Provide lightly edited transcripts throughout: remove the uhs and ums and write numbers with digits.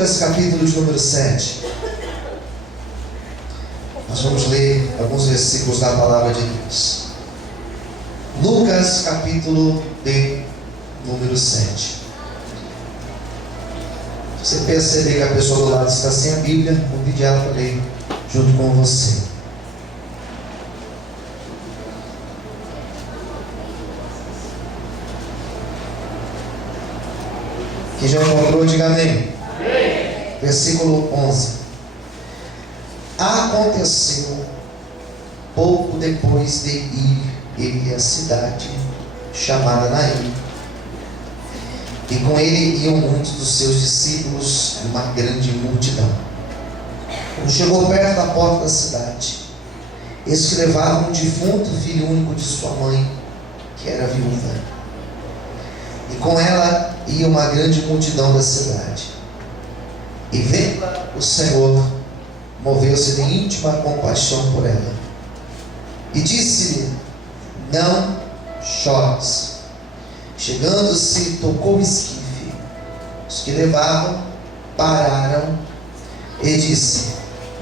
Lucas capítulo de número 7. Nós vamos ler alguns versículos da palavra de Deus. Lucas capítulo de número 7. Se você perceber que a pessoa do lado está sem a Bíblia, vou pedir ela para ler junto com você. Quem já encontrou, diga amém. Versículo 11. Aconteceu pouco depois de ir ele à cidade chamada Naim, e com ele iam muitos dos seus discípulos e uma grande multidão. Quando chegou perto da porta da cidade, eis que levavam um defunto filho único de sua mãe, que era viúva, e com ela ia uma grande multidão da cidade. E vendo o Senhor, moveu-se de íntima compaixão por ela, e disse-lhe: não chores. Chegando-se, tocou o esquife. Os que levavam pararam e disse: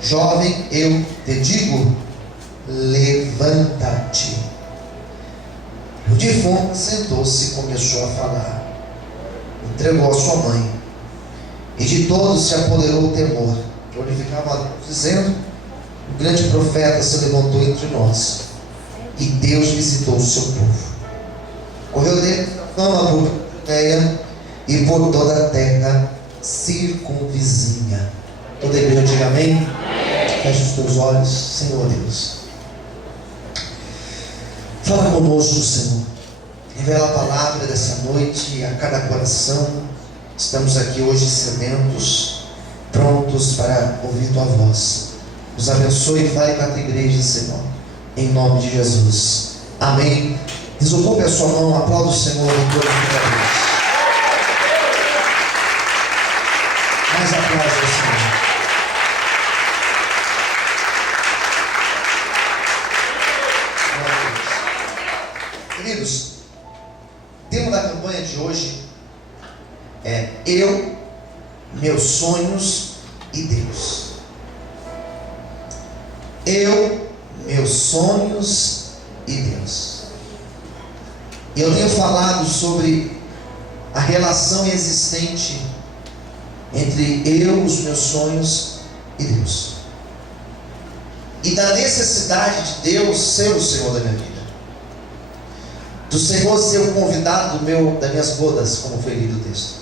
jovem, eu te digo, levanta-te. O defunto sentou-se e começou a falar. Entregou a sua mãe, e de todos se apoderou o temor. Glorificava a Deus, dizendo: o grande profeta se levantou entre nós, e Deus visitou o seu povo. Correu dele a fama por Judeia e por toda a terra circunvizinha. Toda a igreja diga amém. Feche os teus olhos. Senhor Deus, fala conosco, Senhor. Revela a palavra dessa noite a cada coração. Estamos aqui hoje sedentos, prontos para ouvir tua voz. Nos abençoe e fale com a tua igreja, Senhor, em nome de Jesus. Amém. Desocupe a sua mão, aplauda o Senhor em toda a vida. Mais aplausos ao Senhor. Queridos, o tema da campanha de hoje é Eu, Meus Sonhos e Deus. Eu, meus sonhos e Deus. E eu tenho falado sobre a relação existente entre eu, os meus sonhos e Deus, e da necessidade de Deus ser o Senhor da minha vida, do Senhor ser o convidado das minhas bodas, como foi lido o texto,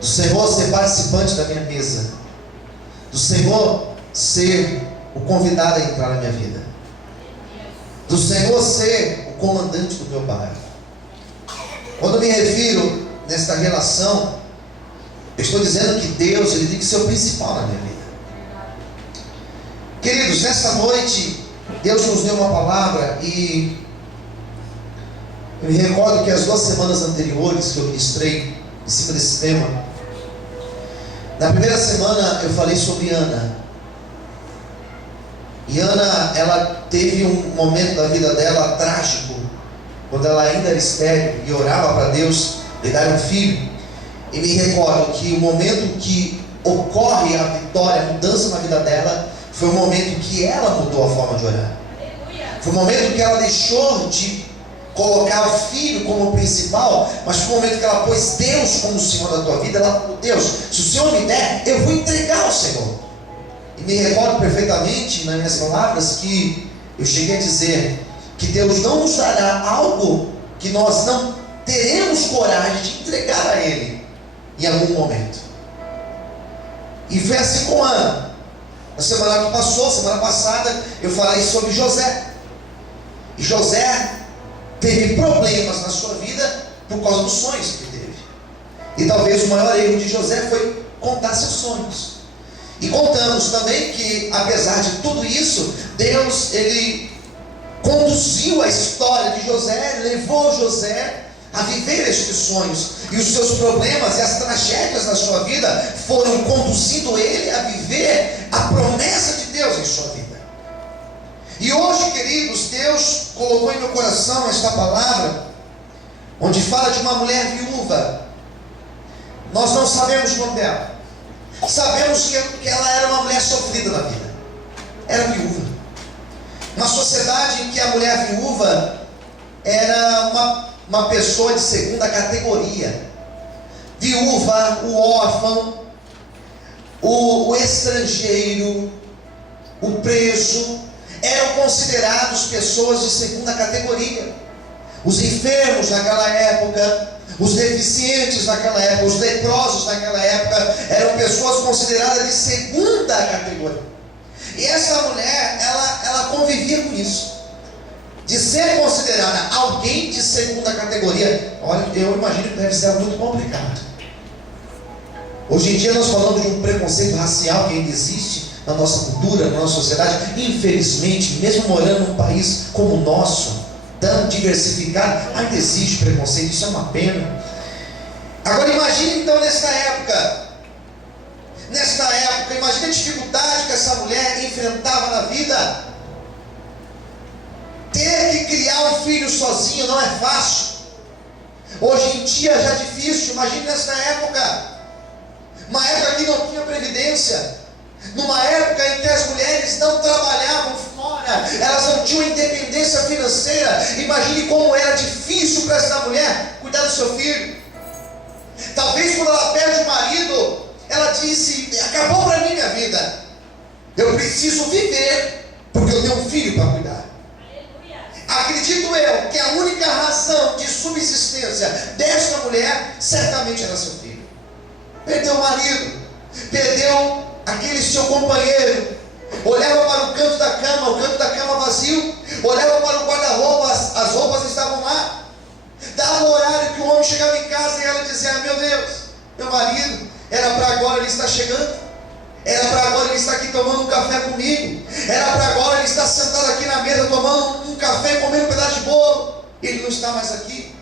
do Senhor ser participante da minha mesa, do Senhor ser o convidado a entrar na minha vida, do Senhor ser o comandante do meu bairro. Quando me refiro nesta relação, eu estou dizendo que Deus, Ele tem que ser o principal na minha vida. Queridos, nesta noite Deus nos deu uma palavra, e eu me recordo que as 2 semanas anteriores que eu ministrei em cima desse tema, na primeira semana eu falei sobre Ana. E Ana, ela teve um momento da vida dela trágico, quando ela ainda era estéril e orava para Deus lhe dar um filho. E me recordo que o momento que ocorre a vitória, a mudança na vida dela, foi o momento que ela mudou a forma de orar. Foi o momento que ela deixou de colocar o filho como principal, mas foi o momento que ela pôs Deus como o Senhor da tua vida. Ela falou: Deus, se o Senhor me der, eu vou entregar ao Senhor. E me recordo perfeitamente, nas minhas palavras, que eu cheguei a dizer que Deus não nos dará algo que nós não teremos coragem de entregar a Ele em algum momento. E foi assim com Ana. Na semana que passou, semana passada, eu falei sobre José. E José teve problemas na sua vida por causa dos sonhos que teve. E talvez o maior erro de José foi contar seus sonhos. E contamos também que, apesar de tudo isso, Deus, Ele conduziu a história de José, levou José a viver estes sonhos, e os seus problemas e as tragédias da sua vida foram conduzindo ele a viver a promessa de Deus em sua vida. E hoje, queridos, Deus colocou em meu coração esta palavra, onde fala de uma mulher viúva. Nós não sabemos o nome dela, Sabemos que ela era uma mulher sofrida na vida. Era viúva. Uma sociedade em que a mulher viúva era uma pessoa de segunda categoria. Viúva, o órfão, o estrangeiro, o preso, eram considerados pessoas de segunda categoria. Os enfermos naquela época, os deficientes naquela época, os leprosos naquela época, eram pessoas consideradas de segunda categoria. E essa mulher, ela convivia com isso, de ser considerada alguém de segunda categoria. Olha, eu imagino que deve ser muito complicado. Hoje em dia nós falamos de um preconceito racial que ainda existe na nossa cultura, na nossa sociedade. Infelizmente, mesmo morando num país como o nosso, tão diversificado, ainda existe preconceito. Isso é uma pena. Agora imagine então nesta época, imagine a dificuldade que essa mulher enfrentava na vida. Ter que criar um filho sozinho não é fácil. Hoje em dia já é difícil. Imagine nessa época, uma época que não tinha previdência, numa época em que as mulheres não trabalhavam fora, elas não tinham independência financeira. Imagine como era difícil para essa mulher cuidar do seu filho. Talvez quando ela perde o marido, ela disse: acabou para mim minha vida, eu preciso viver, porque eu tenho um filho para cuidar. Acredito eu que a única razão de subsistência desta mulher certamente era seu filho. Perdeu o marido, perdeu aquele seu companheiro, olhava para o canto da cama vazio, olhava para o guarda-roupa, as roupas estavam lá. Dava o horário que o homem chegava em casa e ela dizia: meu Deus, meu marido, era para agora ele estar chegando, era para agora ele estar aqui tomando um café comigo, era para agora ele estar sentado aqui na mesa tomando um café e comendo um pedaço de bolo. Ele não está mais aqui,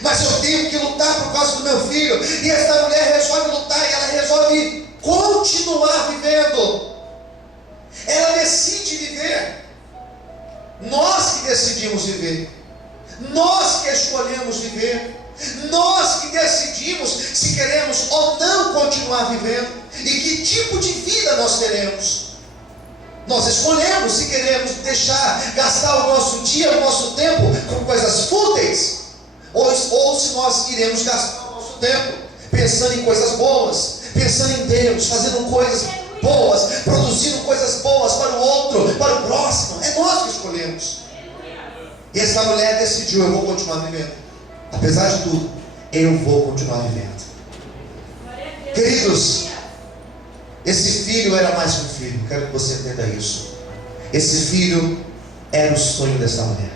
mas eu tenho que lutar por causa do meu filho. E essa mulher resolve lutar, e ela resolve continuar vivendo. Ela decide viver. Nós que decidimos viver, nós que escolhemos viver, nós que decidimos se queremos ou não continuar vivendo e que tipo de vida nós teremos. Nós escolhemos se queremos gastar o nosso dia, o nosso tempo com coisas fúteis, ou se nós iremos gastar o nosso tempo pensando em coisas boas, pensando em Deus, fazendo coisas boas, produzindo coisas boas para o outro, para o próximo. É nós que escolhemos. E essa mulher decidiu: eu vou continuar vivendo, apesar de tudo, eu vou continuar vivendo. Queridos, esse filho era mais que um filho. Quero que você entenda isso. Esse filho era o sonho dessa mulher,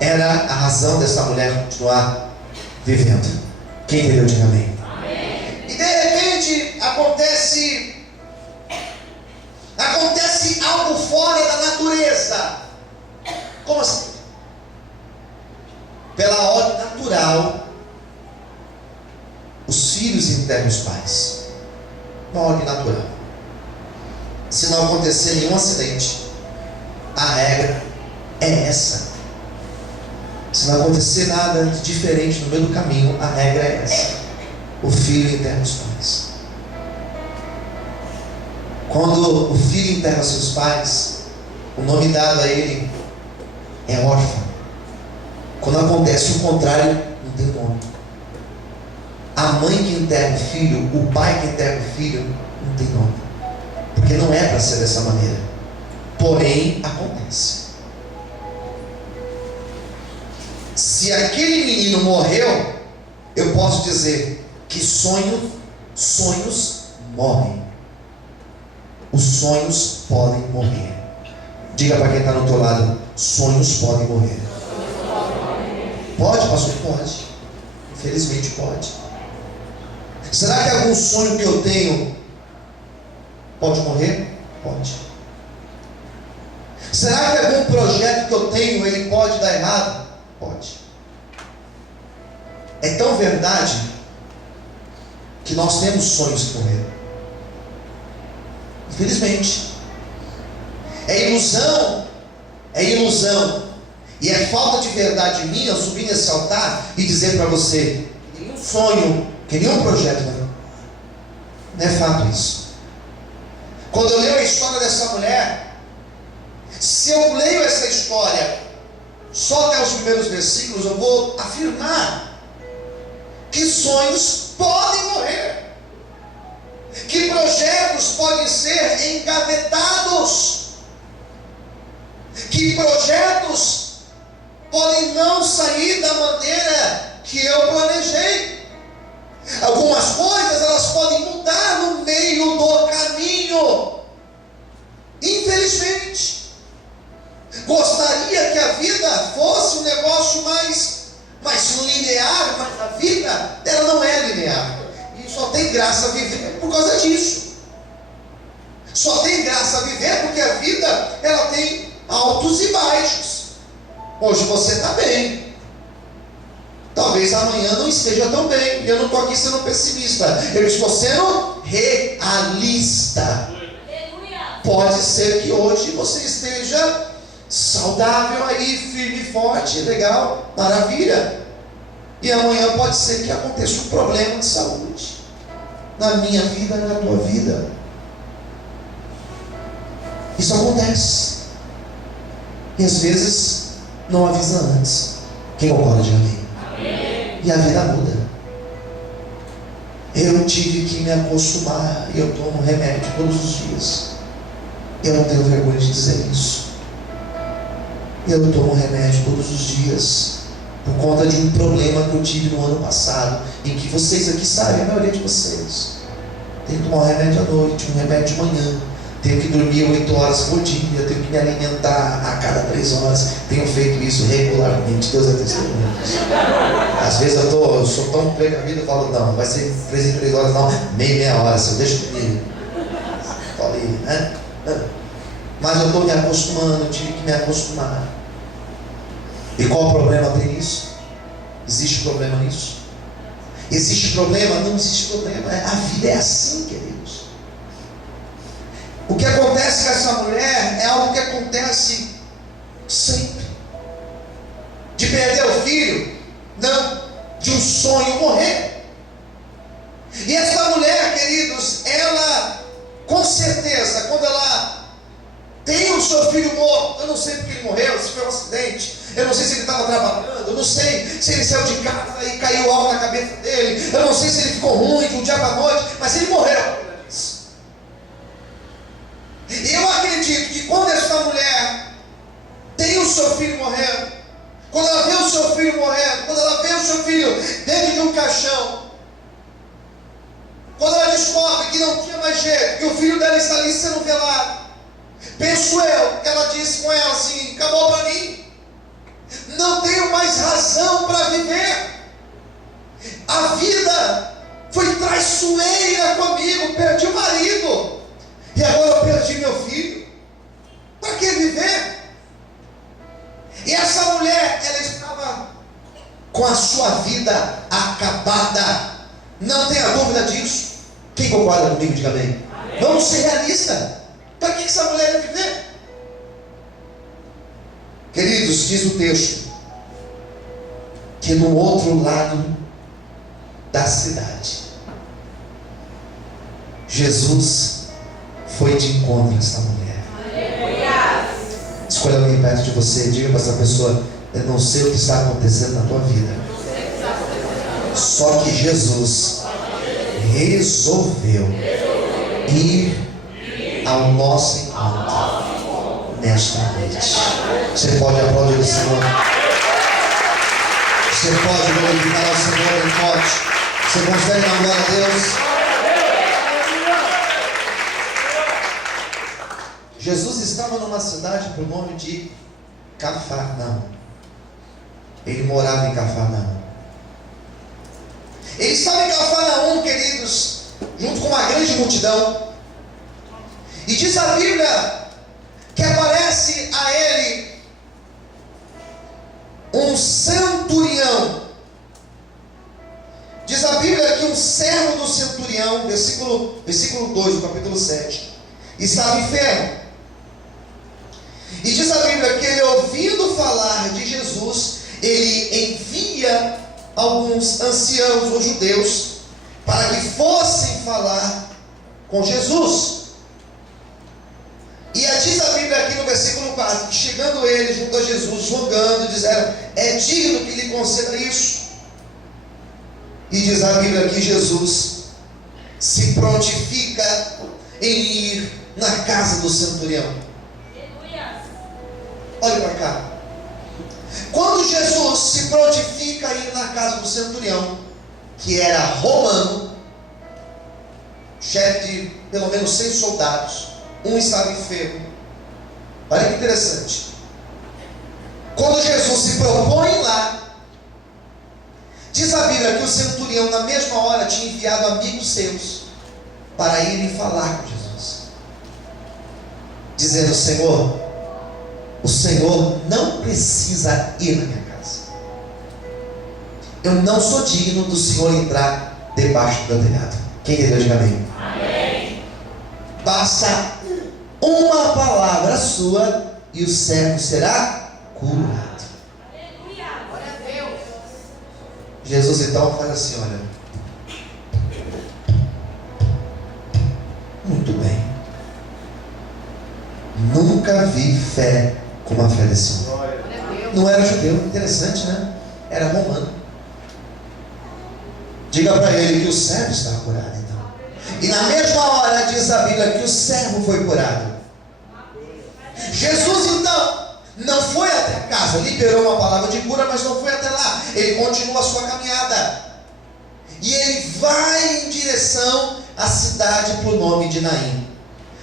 era a razão dessa mulher continuar vivendo. Quem entendeu, diga amém. E de repente acontece algo fora da natureza. Como assim? Pela ordem natural, os filhos enterram os pais. Uma ordem natural. Se não acontecer nenhum acidente, a regra é essa. Se não acontecer nada diferente no meio do caminho, a regra é essa: o filho enterra os pais. Quando o filho enterra seus pais, o nome dado a ele é órfão. Quando acontece o contrário, não tem nome. A mãe que enterra o filho, o pai que enterra o filho, não tem nome, porque não é para ser dessa maneira. Porém, acontece. Se aquele menino morreu, eu posso dizer que sonhos morrem. Os sonhos podem morrer. Diga para quem está no teu lado: sonhos podem morrer. Pode, pastor? Pode. Infelizmente pode. Será que algum sonho que eu tenho pode morrer? Pode. Será que algum projeto que eu tenho, ele pode dar errado? Pode. É tão verdade que nós temos sonhos que morreram. Infelizmente. É ilusão. E é falta de verdade minha eu subir nesse altar e dizer para você: nenhum sonho, que nenhum projeto vai. Não é fato isso. Quando eu leio a história dessa mulher, se eu leio essa história só até os primeiros versículos, eu vou afirmar que sonhos podem morrer, que projetos podem ser engavetados, que projetos podem não sair da maneira que eu planejei. Algumas coisas elas podem mudar no meio do caminho. Infelizmente, gostaria que a vida fosse um negócio mais linear, mas a vida ela não é linear. E só tem graça viver por causa disso. Só tem graça viver porque a vida ela tem altos e baixos. Hoje você está bem, talvez amanhã não esteja tão bem. Eu não estou aqui sendo pessimista, eu estou sendo realista. Pode ser que hoje você esteja saudável aí, firme e forte, legal, maravilha. E amanhã pode ser que aconteça um problema de saúde na minha vida, na tua vida. Isso acontece. E às vezes não avisa antes. Quem concorda de amém? E a vida muda. Eu tive que me acostumar. Eu tomo remédio todos os dias. Eu não tenho vergonha de dizer isso. Eu tomo remédio todos os dias por conta de um problema que eu tive no ano passado, em que vocês aqui sabem, a maioria de vocês. Tenho que tomar um remédio à noite, um remédio de manhã. Tenho que dormir 8 horas por dia. Tenho que me alimentar a cada 3 horas. Tenho feito isso regularmente. Deus é testemunha. Às vezes eu sou tão precavido, eu falo, não, vai ser 3 em 3 horas, não, meia hora, se eu deixo comigo. Estou ali, né? Mas eu estou me acostumando, eu tive que me acostumar. E qual o problema tem isso? Existe problema nisso? Existe problema? Não existe problema. A vida é assim, queridos. O que acontece com essa mulher é algo que acontece sempre. De perder o filho, não, de um sonho morrer. E essa mulher, queridos, ela, com certeza, quando ela tem o seu filho morto, eu não sei porque ele morreu, se foi um acidente, eu não sei se ele estava trabalhando, eu não sei se ele saiu de casa e caiu algo na cabeça dele, eu não sei se ele ficou ruim de um dia para a noite, mas ele morreu. E eu acredito que quando essa mulher tem o seu filho morrendo, quando ela vê o seu filho morrendo, quando ela vê o seu filho dentro de um caixão, quando ela descobre que não tinha mais jeito, que o filho dela está ali sendo velado, penso eu que ela disse com ela assim: acabou para mim, não tenho mais razão para viver, a vida foi traiçoeira comigo, perdi o marido, e agora eu perdi meu filho, para que viver? E essa mulher, ela estava com a sua vida acabada, não tenha dúvida disso. Quem concorda comigo, diga bem. Vamos ser realistas. Para que essa mulher ia viver? Queridos, diz o texto que no outro lado da cidade, Jesus foi de encontro a essa mulher. Escolha alguém perto de você, diga para essa pessoa: eu não sei o que está acontecendo na tua vida, só que Jesus resolveu ir ao nosso encontro nesta noite. Você pode aplaudir o Senhor, você pode glorificar o Senhor em forte, você consegue dar glória a Deus. Jesus estava numa cidade por nome de Cafarnaum. Ele morava em Cafarnaum. Ele estava em Cafarnaum, queridos, junto com uma grande multidão. E diz a Bíblia que aparece a ele um centurião. Diz a Bíblia que um servo do centurião, versículo 2 do capítulo 7, estava enfermo. E diz a Bíblia que ele, ouvindo falar de Jesus, ele envia alguns anciãos ou judeus para que fossem falar com Jesus. E diz a Bíblia aqui no versículo 4, que chegando ele junto a Jesus, rogando, disseram: é digno que lhe conceda isso. E diz a Bíblia que Jesus se prontifica em ir na casa do centurião. Olha para cá. Quando Jesus se prontifica a ir na casa do centurião, que era romano, chefe de pelo menos 100 soldados, um estava enfermo. Olha que interessante. Quando Jesus se propõe lá, diz a Bíblia que o centurião na mesma hora tinha enviado amigos seus para irem falar com Jesus, dizendo: Senhor, o Senhor não precisa ir na minha casa. Eu não sou digno do Senhor entrar debaixo do telhado. Quem entendeu, diga amém. Amém. Basta uma palavra sua e o servo será curado. Aleluia. Glória a Deus. Jesus então faz assim: olha, muito bem, nunca vi fé como a fé desse homem. Não era judeu, interessante, né? Era romano. Diga para ele que o servo está curado então. E na mesma hora diz a Bíblia que o servo foi curado. Jesus então não foi até casa, liberou uma palavra de cura, mas não foi até lá. Ele continua a sua caminhada. E ele vai em direção à cidade por nome de Naim.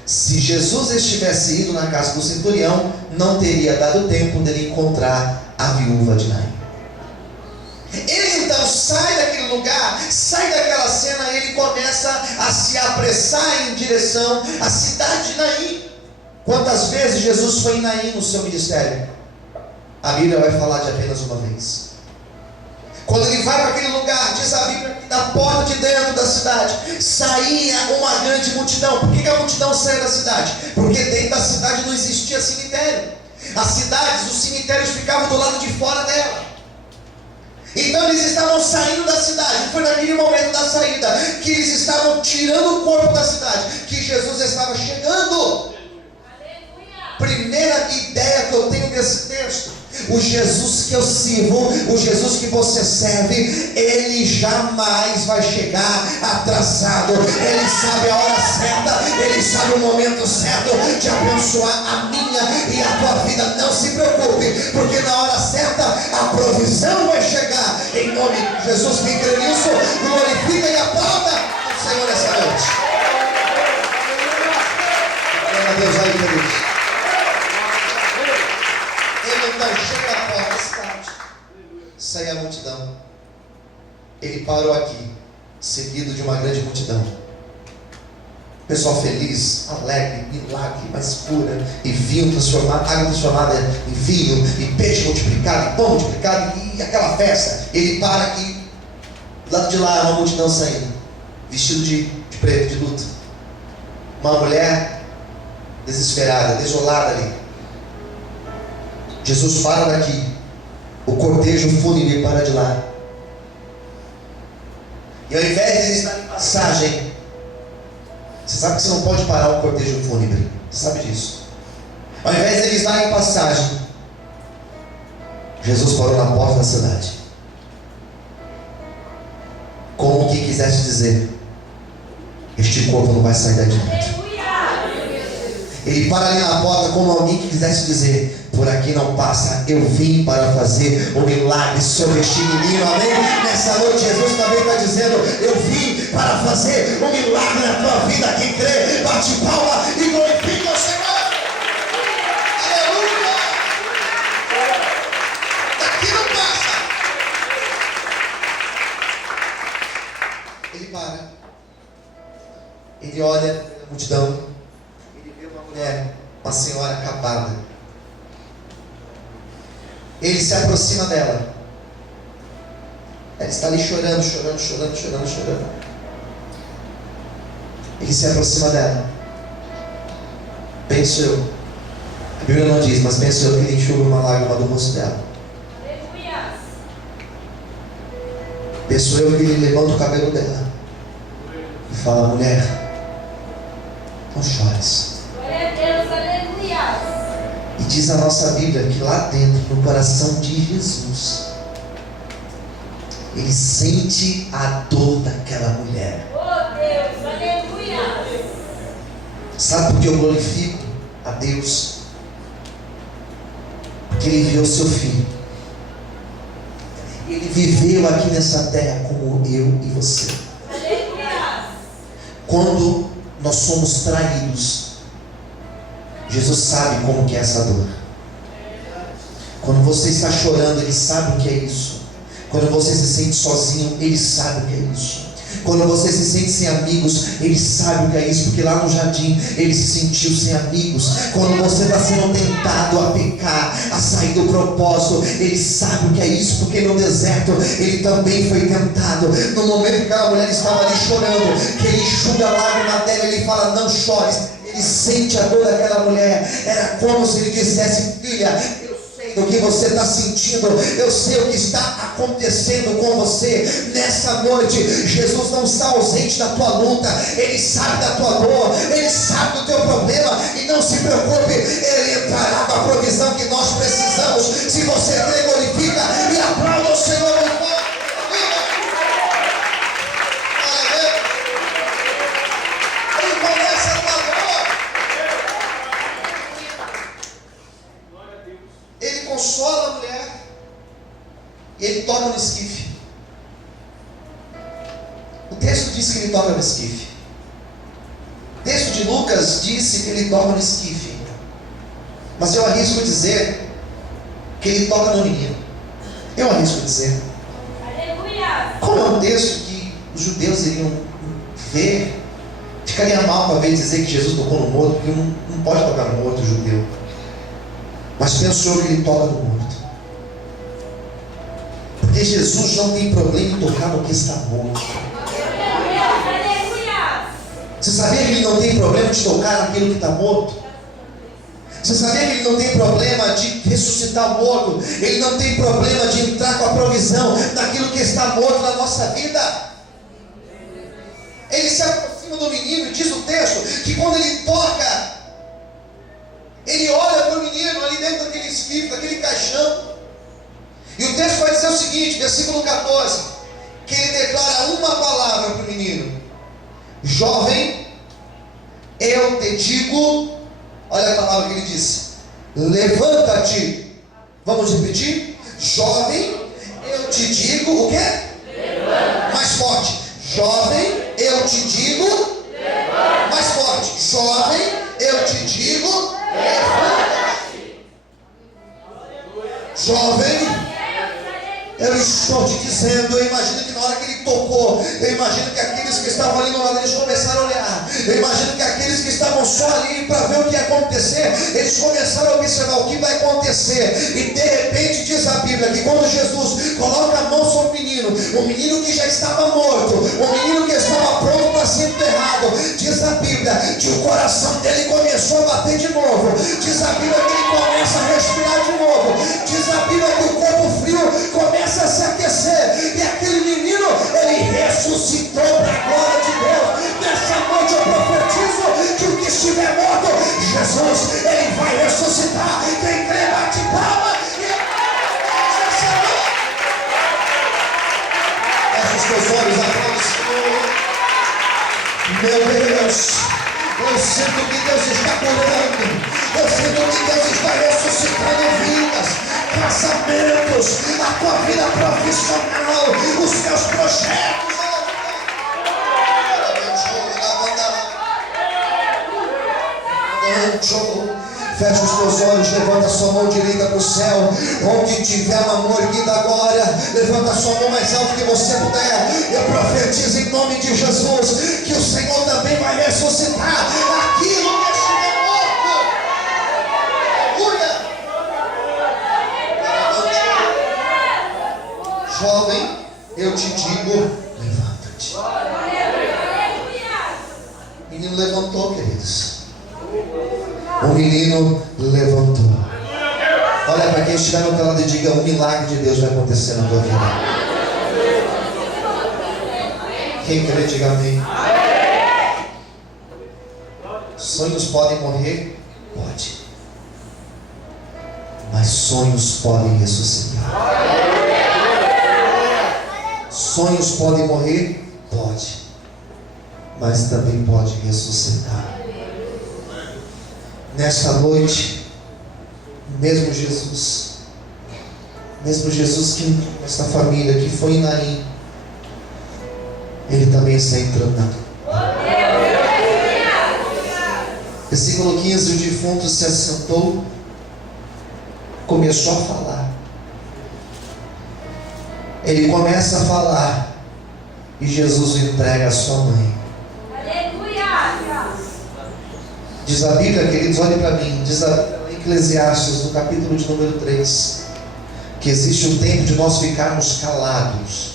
Se Jesus estivesse ido na casa do centurião, não teria dado tempo dele encontrar a viúva de Naim. Ele então sai daquele lugar, sai daquela cena, e ele começa a se apressar em direção à cidade de Naim. Quantas vezes Jesus foi em Naim no seu ministério? A Bíblia vai falar de apenas uma vez. Quando ele vai para aquele lugar, diz a Bíblia que da porta de dentro da cidade saía uma grande multidão. Por que a multidão saía da cidade? Porque dentro da cidade não existia cemitério. As cidades, os cemitérios ficavam do lado de fora dela. Então eles estavam saindo da cidade. Foi naquele momento da saída que eles estavam tirando o corpo da cidade, que Jesus estava chegando. Primeira ideia que eu tenho desse texto: o Jesus que eu sirvo, o Jesus que você serve, ele jamais vai chegar atrasado. Ele sabe a hora certa, ele sabe o momento certo de abençoar a minha e a tua vida. Não se preocupe, porque na hora certa a provisão vai chegar. Em nome de Jesus, quem crê nisso, glorifica e aplauda o Senhor essa noite. Glória a Deus, aí, queridos. Então chega na porta da cidade, sai a multidão. Ele parou aqui, seguido de uma grande multidão. Pessoal feliz, alegre, milagre, mais cura, e vinho transformado, água transformada em vinho, e peixe multiplicado, e pão multiplicado, e aquela festa. Ele para aqui, do lado de lá, uma multidão saindo, vestido de preto, de luto. Uma mulher desesperada, desolada ali. Jesus para daqui, o cortejo fúnebre para de lá, e ao invés de eles estar em passagem, você sabe que você não pode parar um cortejo fúnebre, você sabe disso. Ao invés de eles darem passagem, Jesus parou na porta da cidade, como que quisesse dizer: este corpo não vai sair daqui. Ele para ali na porta como alguém que quisesse dizer: por aqui não passa, eu vim para fazer um milagre sobre este menino, amém? Nessa noite Jesus também está dizendo: eu vim para fazer um milagre na tua vida. Quem crê, bate palma e glorifica o Senhor. Aleluia! Daqui não passa. Ele para, ele olha a multidão, ele vê uma mulher, uma senhora acabada. Ele se aproxima dela. Ela está ali chorando. Ele se aproxima dela. Penso eu, a Bíblia não diz, mas penso eu que ele enxuga uma lágrima do rosto dela. Penso eu que ele levanta o cabelo dela e fala: mulher, Não chores. Glória a Deus, aleluia. E diz a nossa Bíblia que lá dentro, no coração de Jesus, ele sente a dor daquela mulher. Oh Deus, aleluia. Sabe por que eu glorifico a Deus? Porque Ele enviou seu Filho. Ele viveu aqui nessa terra como eu e você. Aleluia. Quando nós somos traídos, Jesus sabe como que é essa dor. Quando você está chorando, Ele sabe o que é isso. Quando você se sente sozinho, Ele sabe o que é isso. Quando você se sente sem amigos, Ele sabe o que é isso, porque lá no jardim Ele se sentiu sem amigos. Quando você está sendo tentado a pecar, a sair do propósito, Ele sabe o que é isso, porque no deserto Ele também foi tentado. No momento que aquela mulher estava ali chorando, que Ele enxuga a lágrima dela, Ele fala: não chores. Ele sente a dor daquela mulher. Era como se Ele dissesse: filha, do que você está sentindo, eu sei o que está acontecendo com você nessa noite. Jesus não está ausente da tua luta, Ele sabe da tua dor, Ele sabe do teu problema, e não se preocupe, Ele entrará com a provisão que nós precisamos. Se você crê, glorifica e aplauda o Senhor. Ele conhece a tua dor, Ele consola a mulher e Ele toca no esquife. O texto diz que Ele toca no esquife. O texto de Lucas disse que Ele toca no esquife, mas eu arrisco dizer que Ele toca no menino. Eu arrisco dizer. Aleluia. Como é um texto que os judeus iriam ver, ficaria mal uma vez dizer que Jesus tocou no morto, porque não pode tocar no morto judeu. Mas pensou que Ele toca no morto, porque Jesus não tem problema em tocar no que está morto. Você sabia que Ele não tem problema de tocar naquilo que está morto? Você sabia que Ele não tem problema de ressuscitar o morto? Ele não tem problema de entrar com a provisão naquilo que está morto na nossa vida. Ele se aproxima do menino e diz o texto que quando Ele toca, Ele olha para o menino ali dentro daquele esquife, daquele caixão. E o texto vai dizer o seguinte, versículo 14, que Ele declara uma palavra para o menino: jovem, eu te digo, olha a palavra que Ele disse: levanta-te. Vamos repetir? Jovem, eu te digo o quê? Levanta. Mais forte. Jovem, eu te digo. Levanta. Mais forte. Jovem, eu te digo. Levanta-te. Jovem, eu estou te dizendo, eu imagino que na hora que Ele tocou, eu imagino que aqueles que estavam ali no lado, eles começaram a olhar. Eu imagino que aqueles que estavam só ali para ver o que ia acontecer, eles começaram a observar o que vai acontecer. E de repente diz a Bíblia que quando Jesus coloca a mão sobre o menino que já estava morto, o menino que estava pronto para ser enterrado, diz a Bíblia que o coração dele começou a bater de novo. Diz a Bíblia que ele começa a respirar de novo. Diz a Bíblia que o corpo frio começa a se aquecer. E aquele menino, ele ressuscitou para a glória de Deus. Nessa noite eu profetizo que o que estiver morto, Jesus, Ele vai ressuscitar. Quem crê, bate palma. Fecha os teus olhos, aplaude o Senhor. Meu Deus, eu sinto que Deus está curando. Eu sinto que Deus está ressuscitando vidas, casamentos, a tua vida profissional, os teus projetos. Fecha os teus olhos, levanta a sua mão direita para o céu. Onde tiver uma mão erguida agora, levanta a sua mão mais alto que você puder. Eu profetizo em nome de Jesus que o Senhor também vai ressuscitar aquilo que estiver morto. Aleluia. Jovem, eu te digo, levanta-te. O menino levantou, queridos. O menino levantou. Olha para quem estiver no teu lado e diga: um milagre de Deus vai acontecer na tua vida. Quem crê, diga amém. Sonhos podem morrer? Pode. Mas sonhos podem ressuscitar. Sonhos podem morrer? Pode. Mas também pode ressuscitar. Nesta noite, mesmo Jesus que essa família que foi em Naim, Ele também está entrando na tua. Versículo 15: o defunto se assentou, começou a falar. Ele começa a falar e Jesus o entrega à sua mãe. Diz a Bíblia, queridos, olhem para mim, diz a Eclesiastes, no capítulo de número 3, que existe um tempo de nós ficarmos calados.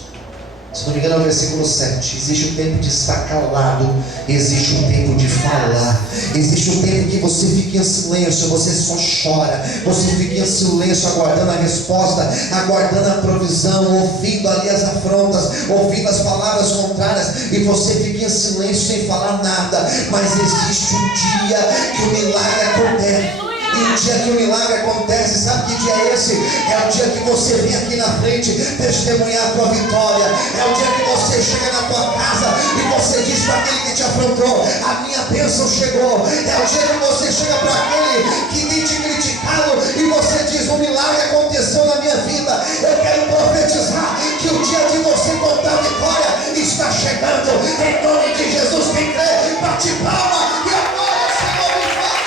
Se não me engano é o versículo 7. Existe um tempo de estar calado, existe um tempo de falar. Existe um tempo que você fica em silêncio, você só chora, você fica em silêncio aguardando a resposta, aguardando a provisão, ouvindo ali as afrontas, ouvindo as palavras contrárias, e você fica em silêncio sem falar nada. Mas existe um dia que o milagre acontece. E o dia que o milagre acontece, sabe que dia é esse? É o dia que você vem aqui na frente testemunhar a tua vitória. É o dia que você chega na tua casa e você diz para aquele que te afrontou: a minha bênção chegou. É o dia que você chega para aquele que tem te criticado e você diz: o milagre aconteceu na minha vida. Eu quero profetizar que o dia de você contar a vitória está chegando. Em nome de Jesus, quem crê, bate palma e agora o Senhor me fala.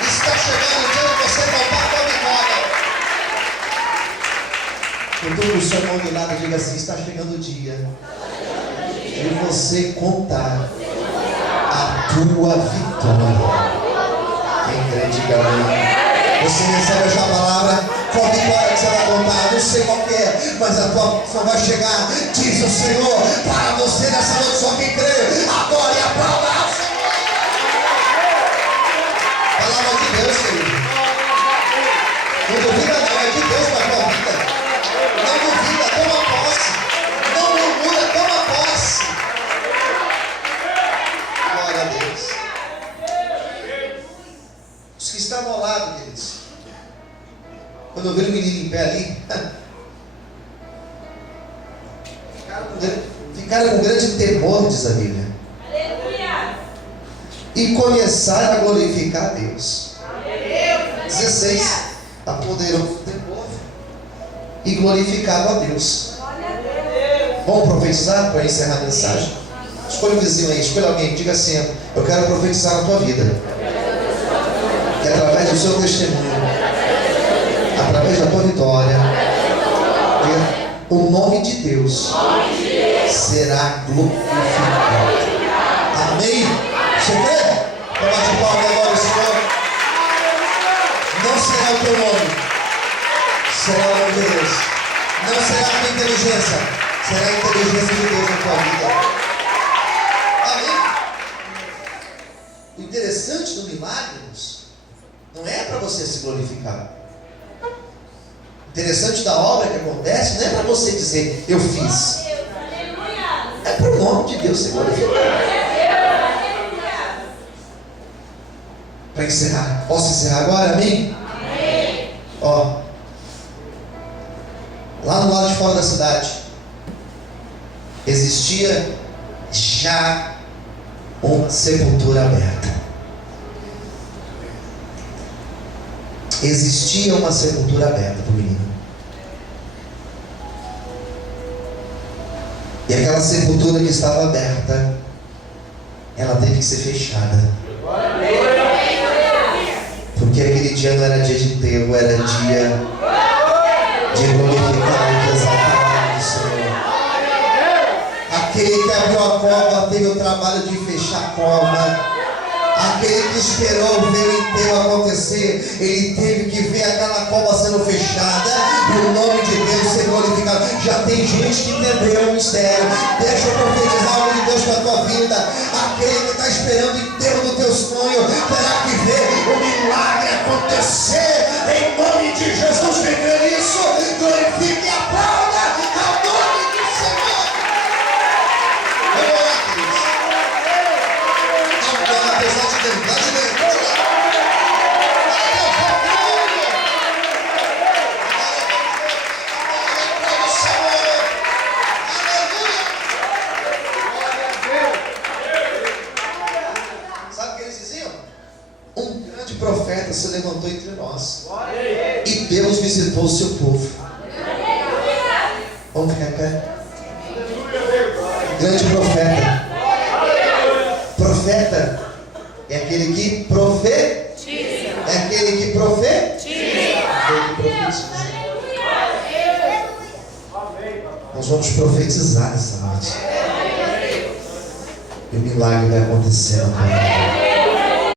Está chegando o dia de você contar a tua vitória. Então, o seu irmão do lado diga assim: está chegando o dia de você contar a tua vitória. Quem crê, diga amém. Você recebe essa palavra, qual a vitória que você vai contar? Não sei qual que é, mas a tua só vai chegar. Diz o Senhor para você nessa noite, só quem crê, agora e aplauda ao Senhor. Palavra de Deus, querido. Não duvida não, é de Deus para a tua vida. Não duvida, toma posse. Não murmura, toma posse. Glória a Deus. Os que estavam ao lado, queridos, quando eu vi o menino em pé ali, ficaram com grande temor, diz a Bíblia. Aleluia. E começaram a glorificar a Deus. 16. Apoderou o temor e glorificavam a Deus. Vamos profetizar para encerrar a mensagem? Escolha um vizinho aí, escolha alguém, diga assim: eu quero profetizar na tua vida. Que através do seu testemunho, através da tua vitória, o nome de Deus será glorificado. Amém? Você crê? Então bate palma agora, Senhor. Não será o teu nome, será o nome de Deus. Não será a tua inteligência, será a inteligência de Deus na tua vida. Amém? O interessante do milagre não é para você se glorificar. O interessante da obra que acontece não é para você dizer: eu fiz. É para o nome de Deus ser glorificado. Para encerrar, posso encerrar agora? Amém? Amém. Ó, lá no lado de fora da cidade existia já uma sepultura aberta. Existia uma sepultura aberta para o menino. E aquela sepultura que estava aberta, ela teve que ser fechada. Porque aquele dia não era dia de enterro, era dia de glorificar e de exaltar o nome do Senhor. Aquele que abriu a cova teve o trabalho de fechar a cova. Aquele que esperou ver o enterro acontecer, ele teve que ver aquela cova sendo fechada e o nome de Deus ser glorificado. Já tem gente que entendeu o mistério. Deixa eu profetizar o nome de Deus para a tua vida. Aquele que está esperando o enterro do teu sonho terá que ver o milagre acontecer. Em nome de Jesus, quem crê nisso, glorifique e aplauda ao nome de nós. E Deus visitou o seu povo. Vamos ficar em pé. Grande profeta. Profeta é aquele que profetiza. É aquele que profetiza. Aquele que profetiza. Nós vamos profetizar nessa noite. E o milagre vai acontecer.